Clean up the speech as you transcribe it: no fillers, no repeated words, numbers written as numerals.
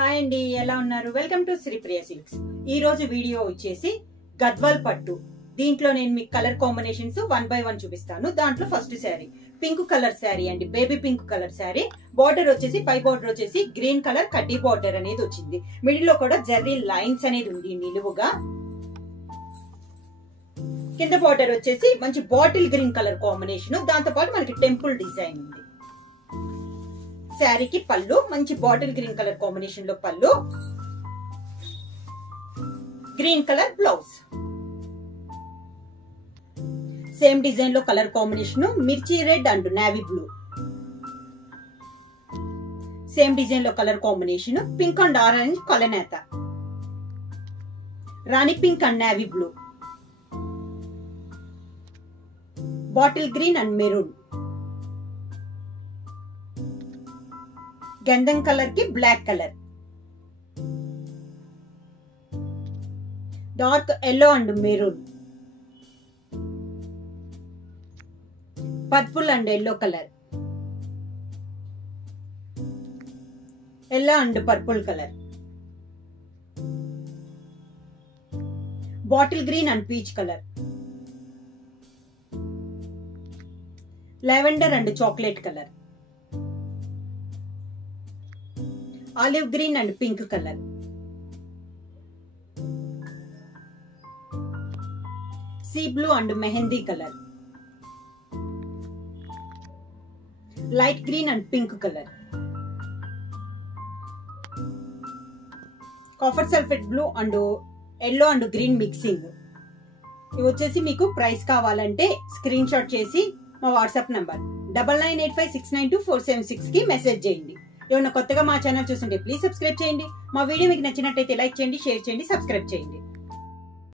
Hi అండి, ఎలా ఉన్నారు? Welcome to Sripriya silks. ఈ రోజు వీడియో వచ్చేసి గద్వాల్ పట్టు. దీంట్లో నేను మీకు కలర్ కాంబినేషన్స్ 1 by 1 చూపిస్తాను. దాంట్లో first sari pink colour sari అండి, baby pink colour sari. Border వచ్చేసి పై బార్డర్ వచ్చేసి గ్రీన్ కలర్ కడ్డీ బార్డర్ అనేది వచ్చింది. మిడిల్ లో కూడా జర్రీ లైన్స్ అనేది ఉంది నిలువుగా. కింద బార్డర్ వచ్చేసి మంచి బాటిల్ గ్రీన్ కలర్ కాంబినేషన్, దాంతో పాటు మనకి టెంపుల్ డిజైన్ ఉంది. శారీకి పళ్ళు మంచి బాటిల్ గ్రీన్ కలర్ కాంబినేషన్ లో పళ్ళు, green colour blouse. Same design లో కలర్ కాంబినేషన్ మిర్చి red and navy blue. Same design లో colour combination pink and orange కలనేత, రాణి pink and navy blue, bottle green and maroon, గంధం కలర్ కి black colour, dark yellow and maroon, purple and yellow colour, yellow and purple colour, bottle green and peach colour, lavender and chocolate colour, olive green and pink colour, sea blue and mehndi colour, light green and pink colour, copper sulphate blue and yellow and green mixing. ఇవి వచ్చేసి మీకు price కావాలంటే screen shot చేసి మా WhatsApp number 9985692476 కి message చేయండి. ఏమన్నా కొత్తగా మా ఛానల్ చూస్తుంటే ప్లీజ్ సబ్స్క్రైబ్ చేయండి. మా వీడియో మీకు నచ్చినట్టయితే లైక్ చేయండి, షేర్ చేయండి, సబ్స్క్రైబ్ చేయండి.